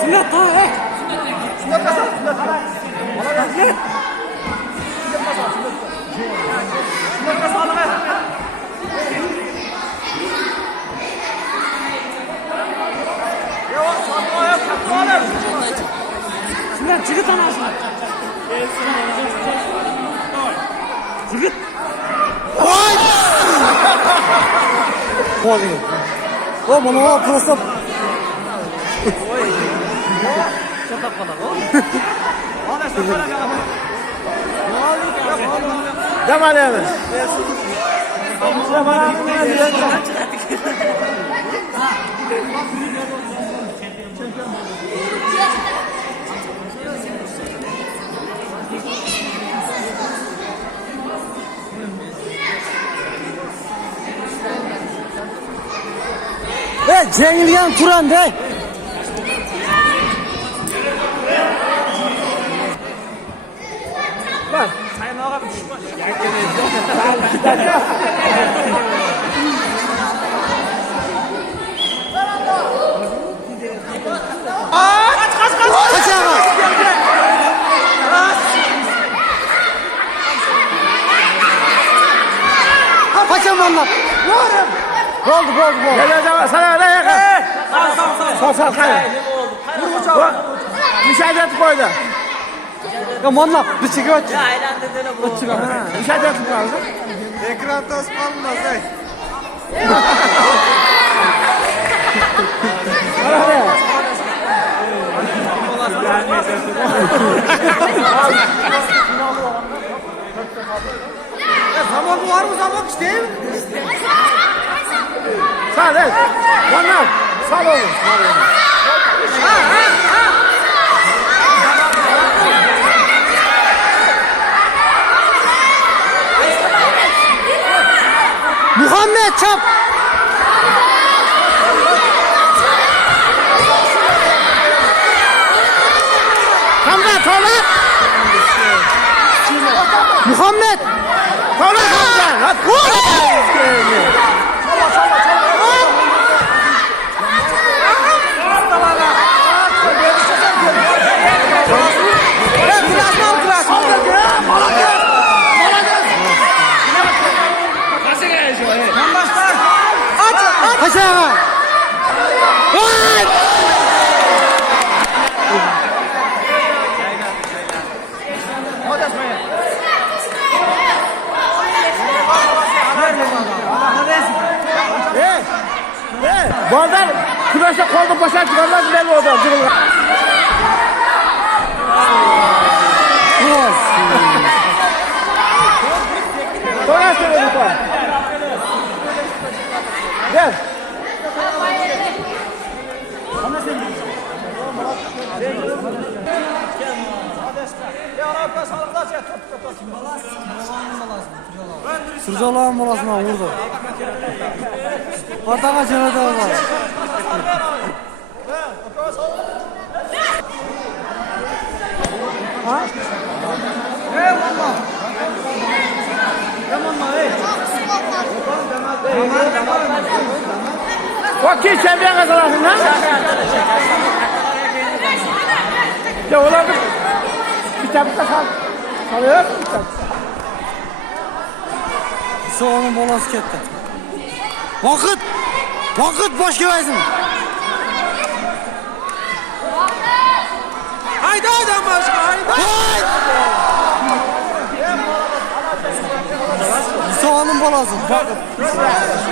Sünnet daha he. Sünnet kasar, sünnet kasar. Sünnet. Sünnet kasar, sünnet kasar. Yavaş, çatı. Sünnet çıkıt anasını. Çıkıt. Oy! Oy! O bana просто. Çatak kadar o. Demal abi. Cengiz Kur'an de. Bak, sayın ağa bir düşman. Kaç abi? Kaçam onlar. Oldu. Gel sana ne yakın? Sağ. Vur bıçağı. Müşahede et koydu. Ya manla bir çıkıyor. Ya eğlendirdiğine bu. Müşahede et koydu. Ekran toz almaz ay. Zaman var mı zaman işte? Sağ evet. Bana sağ olun. Muhammed çap. Tola. Muhammed. Tola. Aşağı. Bu adam kulaşa kolda başa çıkarlar bile oldu. Sonra söyle bu kadar. Gel. Sırcaların molasına vurdu. Atama cennet var. Ha? Bak ki şampiyon kazansın lan. Ya ulan bir tane sal. Salıyor musun bir tane? Soğanın molası gitti. Vakit boş geversin. Haydi başka haydi. Soğanın molası. Vakit.